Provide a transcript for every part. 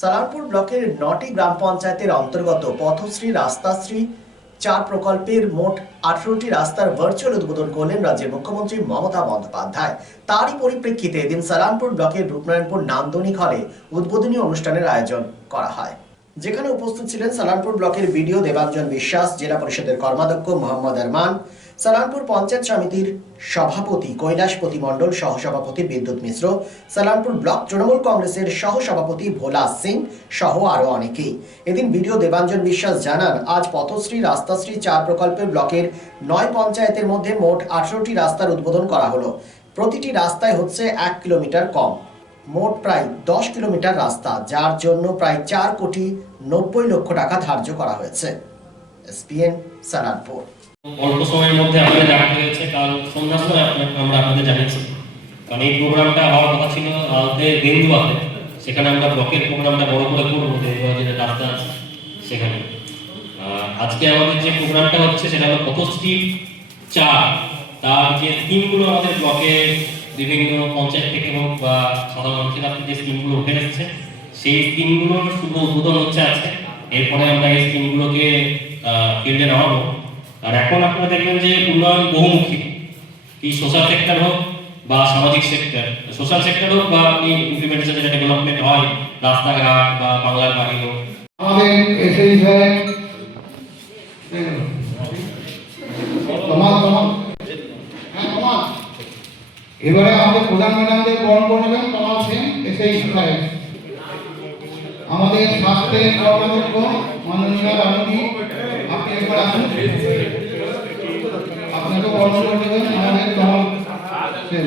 সালারপুর ব্লকের 9টি গ্রাম পঞ্চায়েতের অন্তর্গত পথশ্রী রাস্তাশ্রী 4 প্রকল্পের মোট 18টি রাস্তার ভার্চুয়াল উদ্বোধন করলেন রাজ্যের মুখ্যমন্ত্রী মমতা বন্দ্যোপাধ্যায়। তারই পরিপ্রেক্ষিতে এদিন সালারপুর ব্লকের রূপনারায়ণপুর নান্দনিক হলে উদ্বোধনী অনুষ্ঠানের আয়োজন করা হয়, যেখানে উপস্থিত ছিলেন সালারপুর ব্লকের বিডিও দেবাঞ্জন বিশ্বাস, জেলা পরিষদের কর্মাধ্যক্ষ মোহাম্মদ আরমান, সালারপুর পঞ্চায়েত সমিতির সভাপতি কৈলাসপতি মণ্ডল, সহসভাপতি বিদ্যুৎ মিশ্র, সালারপুর ব্লক তৃণমূল কংগ্রেসের সহসভাপতি ভোলা সিং সহ আরো অনেকেই। এদিন বিডিও দেবাঞ্জন বিশ্বাস জানান, আজ পথশ্রী রাস্তাশ্রী 4 প্রকল্পের ব্লকের 9 পঞ্চায়েতের মধ্যে মোট 18টি রাস্তার উদ্বোধন করা হলো। প্রতিটি রাস্তায় হচ্ছে 1 কিলোমিটার কম, মোট প্রায় 10 কিলোমিটার রাস্তা, যার জন্য প্রায় 4,90,00,000 টাকা ধার্য করা হয়েছে। এসপিএন সালারপুর। অল্প সময়ের মধ্যে আমাদের জানাতে হয়েছে, কাল সন্ধ্যার সময় আমরা আপনাদের জানিয়েছি, কারণ এই প্রোগ্রামটা হওয়ার কথা ছিল দেন্দুয়াতে। সেখানে আমরা ব্লকের প্রোগ্রামটা বড় করে করবো, দেন্দুয়া যে রাস্তা আছে সেখানে। আজকে আমাদের যে প্রোগ্রামটা হচ্ছে সেটা হলো পথশ্রী 4। তার যে স্কিমগুলো আমাদের ব্লকে বিভিন্ন পঞ্চায়েত থেকে হোক বা সাধারণ মানুষের কাছ থেকে যে স্কিমগুলো উঠে এসেছে, সেই স্কিমগুলোর শুভ উদ্বোধন হচ্ছে আজকে। এরপরে আমরা এই স্কিমগুলোকে ফিল্ডে নামাবো। আর এখন আপনারা দেখবেন যে উন্নয়ন বহুমুখী, কি সোশ্যাল সেক্টর হোক বা সামাজিক সেক্টর, সোশ্যাল সেক্টর হোক বা ইমপ্লিমেন্টেশন যেটা ডেভেলপমেন্ট হয়, রাস্তাঘাট বা বাংলার বাড়ি হোক। আমাদের এসএই সাহেব এবারে আমাদের প্রধান ম্যাডামদের বরণ করে নেবেন তমাল সেন এসএই সাহেব। আমাদের স্বাস্থ্যের কর্মাধ্যক্ষ মাননীয় রানী, আপনি একবার আসুন, আপনাকে বরণ করে নেবেন আমাদের তমাল সেন।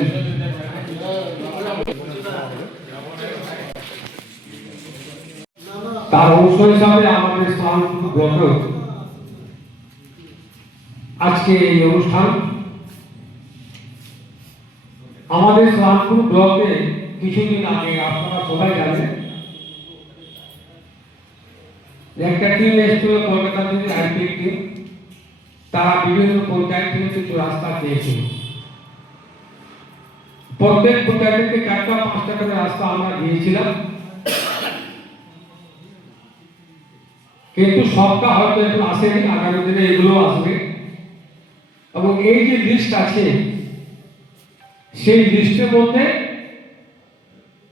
তার অংশ হিসাবে আমাদের সালারপুর ব্লকে আজকে এই অনুষ্ঠান। আমাদের সালারপুর ব্লকে কিছুদিন আগে আপনারা সবাই জানেন একটা টিম এসেছিল কলকাতা থেকে, আইপি টিম। তারা বিভিন্ন পঞ্চায়েত থেকে কিছু রাস্তা পেয়েছিল। প্রত্যেক পঞ্চায়েত থেকে 4টা-5টা করে রাস্তা আমরা দিয়েছিলাম, কিন্তু সবটা হয়তো এখন আসেনি, আগামী দিনে এগুলো আসবে। এবং এই যে লিস্ট আছে, সেই লিস্টের মধ্যে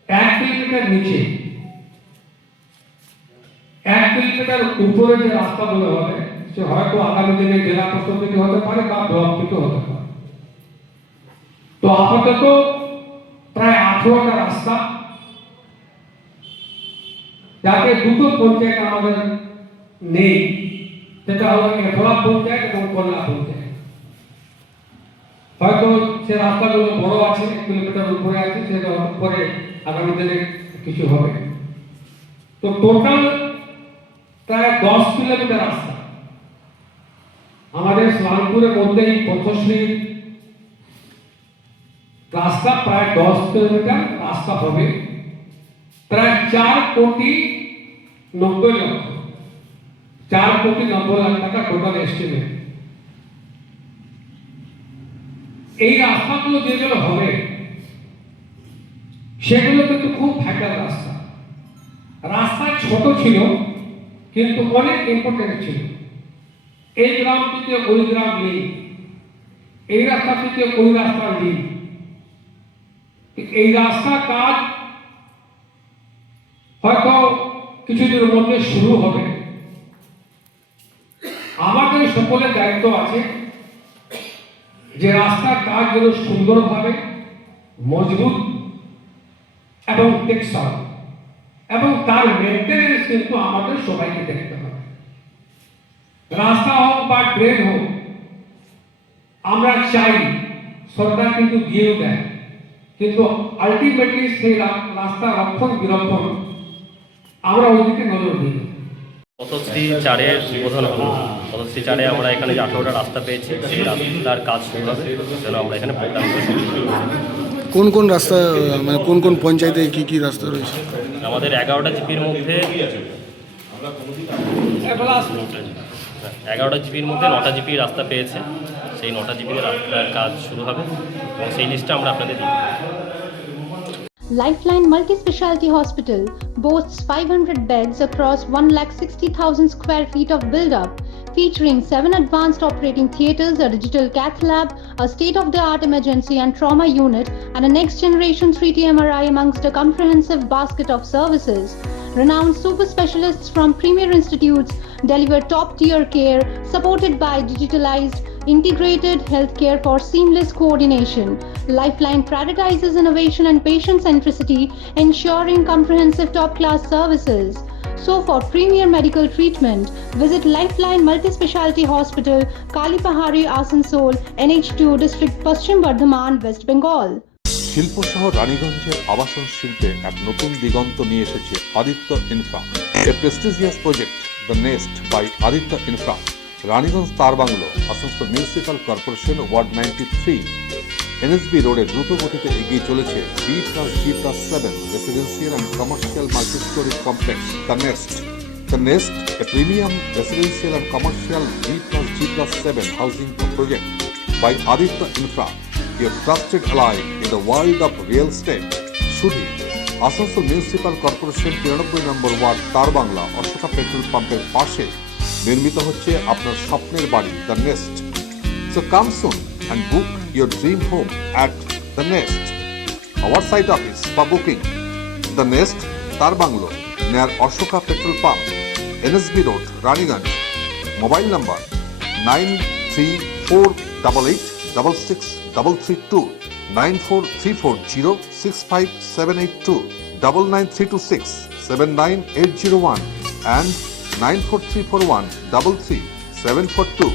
1 কিলোমিটার নিচে, 1 কিলোমিটার উপরে যে রাস্তাগুলো হবে, সে হয়তো আগামী দিনে জেলা পরিষদ থেকে হতে পারে বা ব্লক থেকে হতে পারে। তো আপাতত প্রায় 18টা রাস্তা, যাতে দুটো পঞ্চায়েত আমাদের নেই, সেটা হলো এখলা পঞ্চায়েত এবং কল্লা পঞ্চায়েত। হয়তো সে রাস্তাগুলো বড় আছে, 1 কিলোমিটার উপরে আছে, সেটা উপরে আগামী দিনে কিছু হবে। তো টোটাল প্রায় 10 কিলোমিটার রাস্তা আমাদের সালারপুরের মধ্যেই পথশ্রী রাস্তা, প্রায় 10 কিলোমিটার রাস্তা হবে। প্রায় 4,90,00,000, 4,90,00,000 টাকা টোটাল এস্টিমেট। এই রাস্তাগুলো যেগুলো হবে সেগুলো কিন্তু খুব ভাইটাল রাস্তা। রাস্তা ছোট ছিল কিন্তু অনেক ইম্পর্টেন্ট ছিল। এই গ্রাম থেকে ওই গ্রাম নেই, এই রাস্তা থেকে ওই রাস্তা নেই। এই রাস্তা কাজ হয়তো কিছুদিনের মধ্যে শুরু হবে। আমাদের সকলের দায়িত্ব আছে যে রাস্তার কাজ যেন সুন্দরভাবে, মজবুত এবং টেকসই, এবং তার মেনটেনেন্স কিন্তু আমাদের সবাইকে দেখতে হবে। রাস্তা হোক বা ড্রেন হোক, আমরা চাই সরকার কিন্তু দিয়েও দেয়, কিন্তু আলটিমেটলি সেই রাস্তা রক্ষণ বিরক্ষণ আমরা ওইদিকে নজর দিই। পথশ্রী 4-এর উদ্বোধন হলো। পথশ্রী 4-এ আমরা এখানে যে 18টা রাস্তা পেয়েছি, সেই রাস্তার কাজ শুরু হবে, যেন আমরা এখানে প্রোগ্রাম করে। কোন কোন রাস্তা, মানে কোন কোন পঞ্চায়েতে কি কি রাস্তা রয়েছে? আমাদের 11টা জিপির মধ্যে 11টা জিপির মধ্যে 9টা জিপি রাস্তা পেয়েছে। সেই 9টা জিপির রাস্তার কাজ শুরু হবে এবং সেই লিস্টটা আমরা আপনাদের দিই। Lifeline Multi-Specialty Hospital boasts 500 beds across 160,000 square feet of build-up, featuring 7 advanced operating theatres, a digital cath lab, a state-of-the-art emergency and trauma unit, and a next-generation 3D MRI amongst a comprehensive basket of services. Renowned super specialists from premier institutes deliver top-tier care, supported by digitalized, integrated healthcare for seamless coordination. Lifeline prioritizes innovation and patient centricity, ensuring comprehensive top-class services. So, for premier medical treatment, visit Lifeline Multi-Specialty Hospital, Kalipahari, Asansol, NH2 District, Paschim Bardhaman, West Bengal. শিল্প শহর রানীগঞ্জের আবাসন শিল্পে এক নতুন দিগন্ত নিয়ে এসেছে Aditya infra, a prestigious project the nest by Aditya infra, Raniganj Tar Bangla, Asansol municipal corporation, ward 93, NSB রোডে দ্রুত গতিতে এগিয়ে চলেছে B+G+7 residential and commercial multi storey complex the nest. The nest, a premium residential and commercial B+G+7 housing project by Aditya Infra, your trusted ally in the world of real estate. শুধু Asansol municipal corporation 93 নম্বর word তার Bangla Ashoka petrol পাম্পের পাশে নির্মিত হচ্ছে আপনার স্বপ্নের বাড়ি the nest. So come soon and book your dream home at The Nest. Our site office for booking: The Nest, Tar Banglo, near Ashoka Petrol Pump, NSB Road, Raniganj. Mobile number 9348866332, 94340657882, 99326 79801 and 94341 33742.